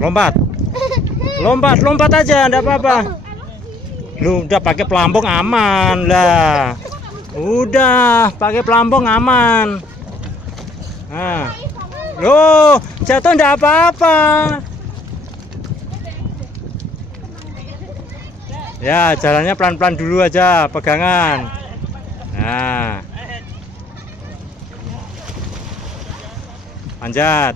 Lompat. Lompat aja, enggak apa-apa. Lu udah pakai pelampung aman lah. Udah pakai pelampung aman. Nah. Loh, jatuh enggak apa-apa. Ya, jalannya pelan-pelan dulu aja, pegangan. Nah. Panjat.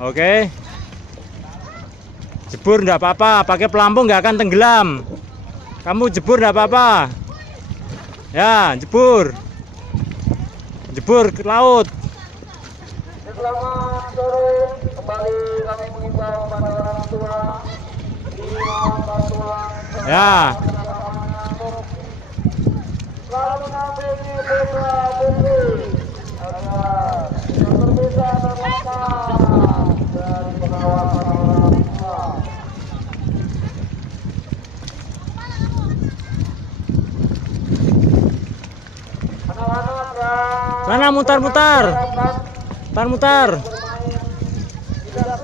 Oke. Jebur enggak apa-apa, pakai pelampung enggak akan tenggelam. Kamu jebur enggak apa-apa. Ya, jebur. Jebur ke laut. Selamat sore, kembali kami mengimbau kepada orang tua bantuan Ya. selalu mendampingi putra putri agar berbeda terlepas dari pengawasan orang tua. Anak-anak Mana mutar-mutar? Mutar-mutar. tidak